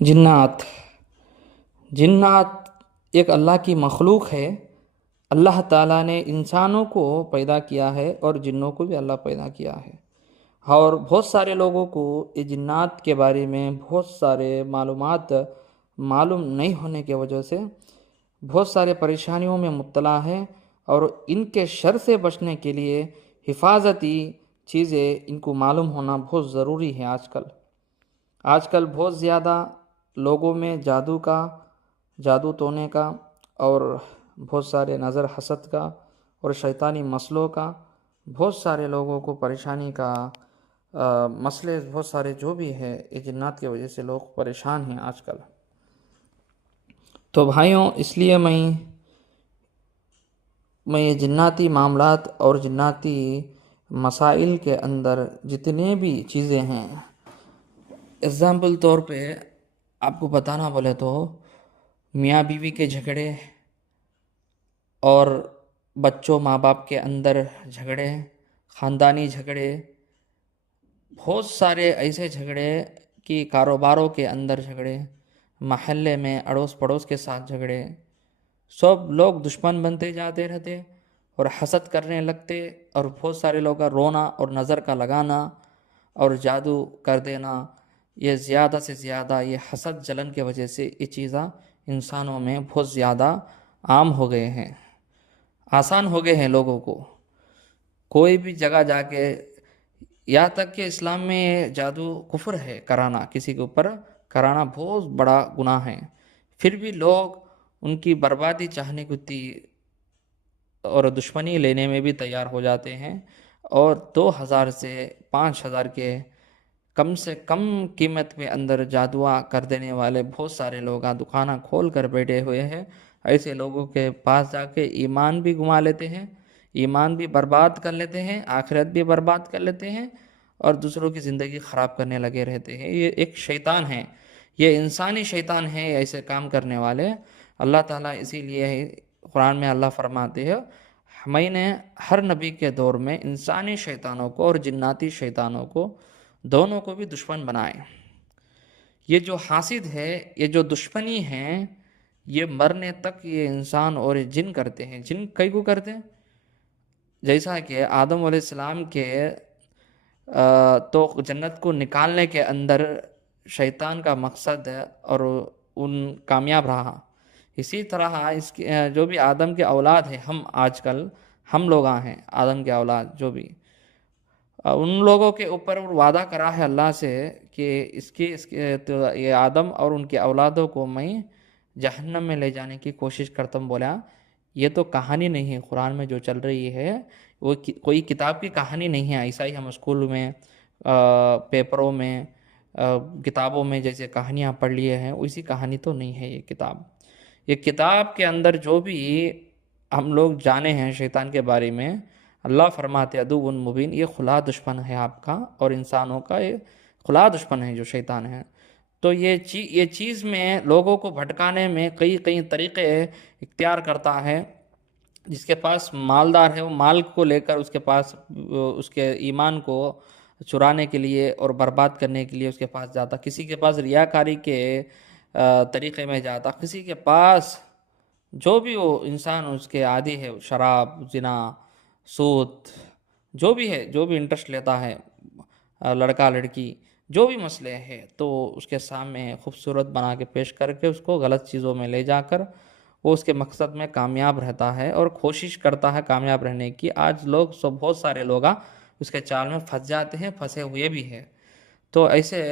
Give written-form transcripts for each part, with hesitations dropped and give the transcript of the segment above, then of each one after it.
جنات جنات ایک اللہ کی مخلوق ہے۔ اللہ تعالیٰ نے انسانوں کو پیدا کیا ہے اور جنوں کو بھی اللہ پیدا کیا ہے، اور بہت سارے لوگوں کو یہ جنات کے بارے میں بہت سارے معلومات معلوم نہیں ہونے کی وجہ سے بہت سارے پریشانیوں میں مبتلا ہے، اور ان کے شر سے بچنے کے لیے حفاظتی چیزیں ان کو معلوم ہونا بہت ضروری ہے۔ آج کل بہت زیادہ لوگوں میں جادو ٹونے کا اور بہت سارے نظر حسد کا اور شیطانی مسلوں کا بہت سارے لوگوں کو پریشانی کا مسئلے بہت سارے جو بھی ہے، یہ جنات کی وجہ سے لوگ پریشان ہیں آج کل۔ تو بھائیوں، اس لیے میں یہ جناتی معاملات اور جناتی مسائل کے اندر جتنے بھی چیزیں ہیں، اگزامپل طور پہ آپ کو بتانا بولے تو میاں بیوی کے جھگڑے اور بچوں ماں باپ کے اندر جھگڑے، خاندانی جھگڑے، بہت سارے ایسے جھگڑے کہ کاروباروں کے اندر جھگڑے، محلے میں اڑوس پڑوس کے ساتھ جھگڑے، سب لوگ دشمن بنتے جاتے رہتے اور حسد کرنے لگتے، اور بہت سارے لوگ کا رونا اور نظر کا لگانا اور جادو کر دینا، یہ زیادہ سے زیادہ یہ حسد جلن کی وجہ سے یہ چیزاں انسانوں میں بہت زیادہ عام ہو گئے ہیں، آسان ہو گئے ہیں لوگوں کو۔ کوئی بھی جگہ جا کے، یہاں تک کہ اسلام میں جادو کفر ہے، کرانا کسی کے اوپر کرانا بہت بڑا گناہ ہے، پھر بھی لوگ ان کی بربادی چاہنے کو اور دشمنی لینے میں بھی تیار ہو جاتے ہیں، اور 2000 سے 5000 کے کم سے کم قیمت میں اندر جادوا کر دینے والے بہت سارے لوگ دکانہ کھول کر بیٹھے ہوئے ہیں۔ ایسے لوگوں کے پاس جا کے ایمان بھی گما لیتے ہیں، ایمان بھی برباد کر لیتے ہیں، آخرت بھی برباد کر لیتے ہیں، اور دوسروں کی زندگی خراب کرنے لگے رہتے ہیں۔ یہ ایک شیطان ہے، یہ انسانی شیطان ہے، ایسے کام کرنے والے۔ اللہ تعالیٰ اسی لیے قرآن میں اللہ فرماتے ہیں، میں نے ہر نبی کے دور میں انسانی شیطانوں کو اور جناتی شیطانوں کو دونوں کو بھی دشمن بنائے۔ یہ جو حاسد ہے، یہ جو دشمنی ہے، یہ مرنے تک یہ انسان اور جن کرتے ہیں۔ جن کئی کو کرتے ہیں، جیسا کہ آدم علیہ السلام کے تو جنت کو نکالنے کے اندر شیطان کا مقصد ہے اور ان کامیاب رہا، اسی طرح اس کی جو بھی آدم کے اولاد ہیں، آج کل ہم لوگ ہیں آدم کے اولاد، جو بھی ان لوگوں کے اوپر وعدہ کرا ہے اللہ سے کہ اس کے تو یہ آدم اور ان کے اولادوں کو میں جہنم میں لے جانے کی کوشش کرتا ہوں۔ بولا یہ تو کہانی نہیں ہے، قرآن میں جو چل رہی ہے وہ کوئی کتاب کی کہانی نہیں ہے۔ ایسا ہی ہم اسکول میں پیپروں میں کتابوں میں جیسے کہانیاں پڑھ لیے ہیں، اسی کہانی تو نہیں ہے یہ کتاب۔ یہ کتاب کے اندر جو بھی ہم لوگ جانے ہیں شیطان کے بارے میں، اللہ فرماتے عدو مبین، یہ کھلا دشمن ہے آپ کا اور انسانوں کا، یہ کھلا دشمن ہے جو شیطان ہے۔ تو یہ چیز میں لوگوں کو بھٹکانے میں کئی طریقے اختیار کرتا ہے۔ جس کے پاس مالدار ہے، وہ مال کو لے کر اس کے پاس اس کے ایمان کو چرانے کے لیے اور برباد کرنے کے لیے اس کے پاس جاتا، کسی کے پاس ریاکاری کے طریقے میں جاتا، کسی کے پاس جو بھی وہ انسان اس کے عادی ہے، شراب، زنا، سود، جو بھی ہے، جو بھی انٹرسٹ لیتا ہے، لڑکا لڑکی، جو بھی مسئلے ہے، تو اس کے سامنے خوبصورت بنا کے پیش کر کے اس کو غلط چیزوں میں لے جا کر وہ اس کے مقصد میں کامیاب رہتا ہے اور کوشش کرتا ہے کامیاب رہنے کی۔ آج لوگ بہت سارے لوگ اس کے چال میں پھنس جاتے ہیں، پھنسے ہوئے بھی ہیں۔ تو ایسے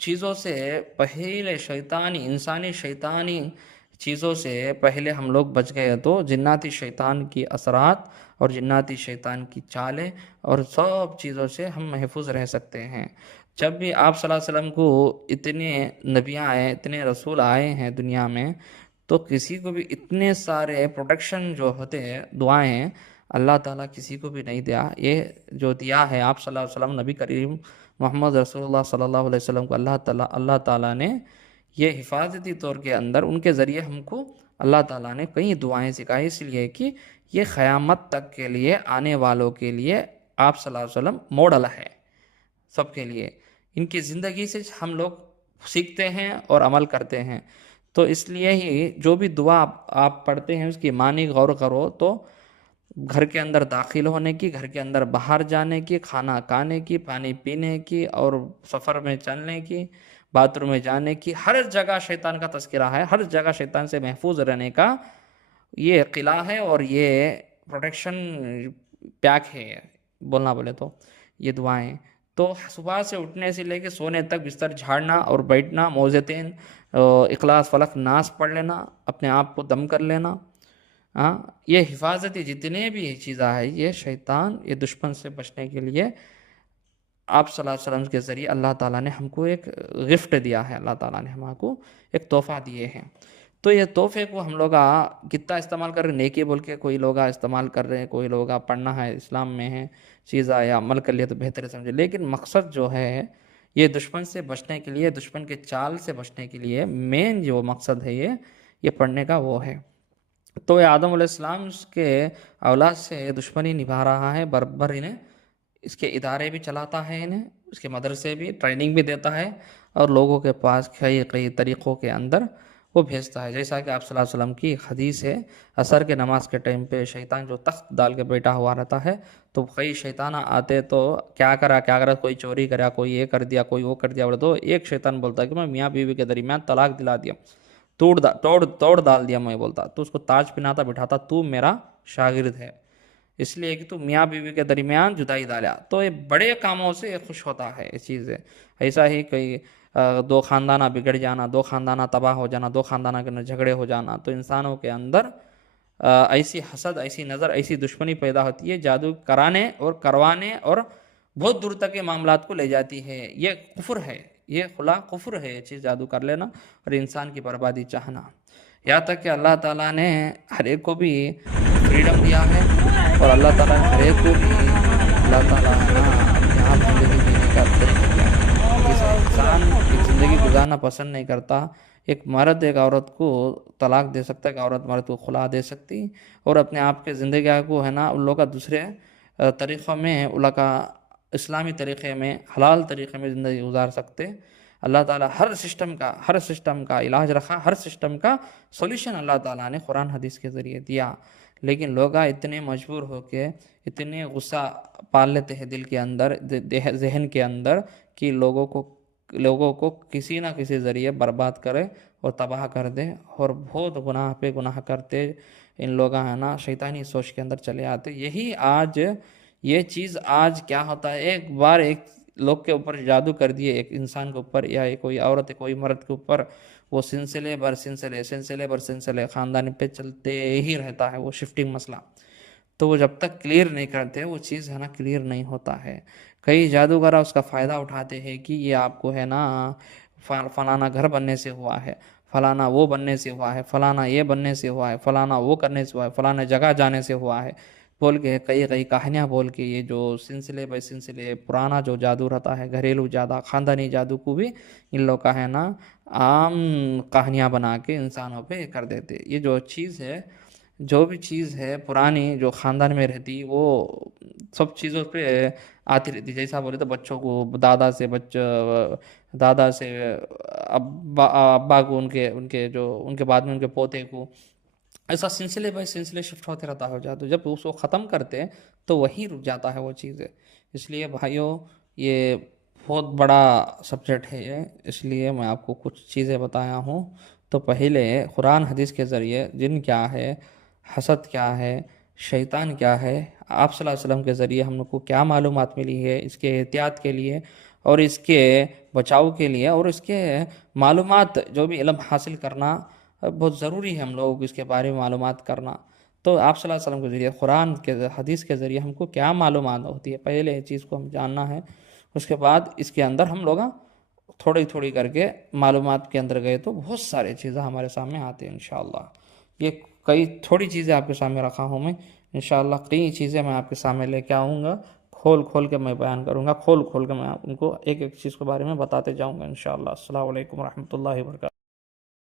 چیزوں سے پہلے انسانی شیطانی چیزوں سے پہلے ہم لوگ بچ گئے تو جناتی شیطان کی اثرات اور جناتی شیطان کی چالیں اور سب چیزوں سے ہم محفوظ رہ سکتے ہیں۔ جب بھی آپ صلی اللہ علیہ وسلم کو اتنے نبیاں آئے، اتنے رسول آئے ہیں دنیا میں، تو کسی کو بھی اتنے سارے پروٹیکشن جو ہوتے ہیں، دعائیں اللہ تعالیٰ کسی کو بھی نہیں دیا۔ یہ جو دیا ہے آپ صلی اللہ علیہ وسلم، نبی کریم محمد رسول اللہ صلی اللہ علیہ وسلم کو اللہ تعالیٰ نے یہ حفاظتی طور کے اندر ان کے ذریعے ہم کو اللہ تعالیٰ نے کئی دعائیں سکھائی، اس لیے کہ یہ قیامت تک کے لیے آنے والوں کے لیے آپ صلی اللہ علیہ وسلم ماڈل ہے سب کے لیے۔ ان کی زندگی سے ہم لوگ سیکھتے ہیں اور عمل کرتے ہیں. تو اس لیے ہی جو بھی دعا آپ پڑھتے ہیں اس کی معنی غور کرو تو گھر کے اندر داخل ہونے کی، گھر کے اندر باہر جانے کی، کھانا کھانے کی، پانی پینے کی، اور سفر میں چلنے کی، باتھ روم میں جانے کی، ہر جگہ شیطان کا تذکرہ ہے. ہر جگہ شیطان سے محفوظ رہنے کا یہ قلعہ ہے اور یہ پروٹیکشن پیک ہے بولنا بولے تو یہ دعائیں. تو صبح سے اٹھنے سے لے کے سونے تک بستر جھاڑنا اور بیٹھنا، موعظتین اخلاص فلق ناس پڑھ لینا، اپنے آپ کو دم کر لینا. ہاں، یہ حفاظتی جتنے بھی چیزیں ہیں یہ شیطان، یہ دشمن سے بچنے کے لیے آپ صلی اللہ علیہ وسلم کے ذریعے اللہ تعالیٰ نے ہم کو ایک گفٹ دیا ہے. اللہ تعالیٰ نے ہم کو ایک تحفہ دیے ہیں. تو یہ تحفے کو ہم لوگ کتنا استعمال کر رہے ہیں، نیکی بول کے کوئی لوگ استعمال کر رہے ہیں، کوئی لوگ پڑھنا ہے اسلام میں ہے چیزیں یا عمل کر لیا تو بہتر ہے سمجھے. لیکن مقصد جو ہے یہ دشمن سے بچنے کے لیے، دشمن کے چال سے بچنے کے لیے مین جو مقصد ہے یہ پڑھنے کا وہ ہے. تو یہ آدم علیہ السلام کے اولاد سے دشمنی نبھا رہا ہے برابر. انہیں اس کے ادارے بھی چلاتا ہے، انہیں اس کے مدرسے بھی ٹریننگ بھی دیتا ہے، اور لوگوں کے پاس کئی طریقوں کے اندر وہ بھیجتا ہے. جیسا کہ آپ صلی اللہ علیہ وسلم کی حدیث ہے، عصر کے نماز کے ٹائم پہ شیطان جو تخت ڈال کے بیٹھا ہوا رہتا ہے تو کئی شیطان آتے تو کیا کرا، کوئی چوری کرا، کوئی یہ کر دیا، کوئی وہ کر دیا. بولے تو ایک شیطان بولتا ہے کہ میں میاں بیوی کے درمیان طلاق دلا دیا، توڑ ڈال دیا. میں بولتا تو اس کو تاج پہناتا بٹھاتا، تو میرا شاگرد ہے اس لیے کہ تو میاں بیوی کے درمیان جدائی ڈالا. تو یہ بڑے کاموں سے یہ خوش ہوتا ہے یہ چیز ہے. ایسا ہی کئی دو خاندانہ بگڑ جانا، دو خاندانہ تباہ ہو جانا، دو خاندانہ کے اندر جھگڑے ہو جانا، تو انسانوں کے اندر ایسی حسد، ایسی نظر، ایسی دشمنی پیدا ہوتی ہے، جادو کرانے اور کروانے اور بہت دور تک کے معاملات کو لے جاتی ہے. یہ کفر ہے، یہ خلا کفر ہے یہ چیز، جادو کر لینا اور انسان کی بربادی چاہنا. یہاں تک کہ اللہ تعالیٰ نے ہر ایک کو بھی فریڈم دیا ہے، اور اللہ تعالیٰ نے ہر ایک کو بھی اللہ تعالیٰ اپنے آپ زندگی جینے کا طریقہ دیا ہے. جس انسان ایک زندگی گزارنا پسند نہیں کرتا، ایک مرد ایک عورت کو طلاق دے سکتا ہے، ایک عورت مرد کو خلا دے سکتی، اور اپنے آپ کے زندگی کو ہے نا ان لوگوں کا دوسرے طریقوں میں، ان لوگوں کا اسلامی طریقے میں، حلال طریقے میں زندگی گزار سکتے. اللہ تعالیٰ ہر سسٹم کا علاج رکھا، ہر سسٹم کا سولوشن اللہ تعالیٰ نے قرآن حدیث کے ذریعے دیا. لیکن لوگ اتنے مجبور ہو کے اتنے غصہ پال لیتے ہیں دل کے اندر، ذہن کے اندر، کہ لوگوں کو کسی نہ کسی ذریعے برباد کرے اور تباہ کر دے، اور بہت گناہ پہ گناہ کرتے ان لوگ ہے نا شیطانی سوچ کے اندر چلے آتے. یہی آج یہ چیز آج کیا ہوتا ہے، ایک بار ایک لوگ کے اوپر جادو کر دیے، ایک انسان کے اوپر یا کوئی عورت کوئی مرد کے اوپر، وہ سلسلے بر سلسلے خاندان پہ چلتے ہی رہتا ہے وہ شفٹنگ مسئلہ. تو وہ جب تک کلیئر نہیں کرتے وہ چیز ہے نا کلیئر نہیں ہوتا ہے. کئی جادوگر اس کا فائدہ اٹھاتے ہیں کہ یہ آپ کو ہے نا فلانا گھر بننے سے ہوا ہے، فلانا وہ بننے سے ہوا ہے، فلانا یہ بننے سے ہوا ہے، فلانا وہ کرنے سے ہوا ہے، فلانا جگہ جانے سے ہوا ہے بول کے کئی کہانیاں بول کے، یہ جو سلسلے بے سلسلے پرانا جو جادو رہتا ہے، گھریلو جادو، خاندانی جادو کو بھی ان لوگ کا ہے نا عام کہانیاں بنا کے انسانوں پہ کر دیتے. یہ جو بھی چیز ہے پرانی جو خاندان میں رہتی وہ سب چیزوں پہ آتی رہتی. جیسا بولے تو بچوں کو دادا سے ابا کو، ان کے بعد میں ان کے پوتے کو، ایسا سلسلے بائی سلسلے شفٹ ہوتے رہتا ہو جاتا. جب اس کو ختم کرتے تو وہی رک جاتا ہے وہ چیزیں. اس لیے بھائیوں یہ بہت بڑا سبجیکٹ ہے یہ، اس لیے میں آپ کو کچھ چیزیں بتایا ہوں. تو پہلے قرآن حدیث کے ذریعے جن کیا ہے، حسد کیا ہے، شیطان کیا ہے، آپ صلی اللہ علیہ وسلم کے ذریعے ہم لوگ کو کیا معلومات ملی ہے اس کے احتیاط کے لیے اور اس کے بچاؤ کے لیے، اور اس کے معلومات جو بھی علم حاصل کرنا بہت ضروری ہے ہم لوگوں کو اس کے بارے میں معلومات کرنا. تو آپ صلی اللہ علیہ وسلم کے ذریعے، قرآن کے حدیث کے ذریعے ہم کو کیا معلومات ہوتی ہے، پہلے یہ چیز کو ہم جاننا ہے. اس کے بعد اس کے اندر ہم لوگ تھوڑی کر کے معلومات کے اندر گئے تو بہت سارے چیزیں ہمارے سامنے آتے ہیں انشاءاللہ. یہ کئی تھوڑی چیزیں آپ کے سامنے رکھا ہوں میں، انشاءاللہ کئی چیزیں میں آپ کے سامنے لے کے آؤں گا، کھول کے میں بیان کروں گا، کھول کے میں ان کو ایک چیز کے بارے میں بتاتے جاؤں گا انشاءاللہ. السلام علیکم ورحمۃ اللہ وبرکاتہ.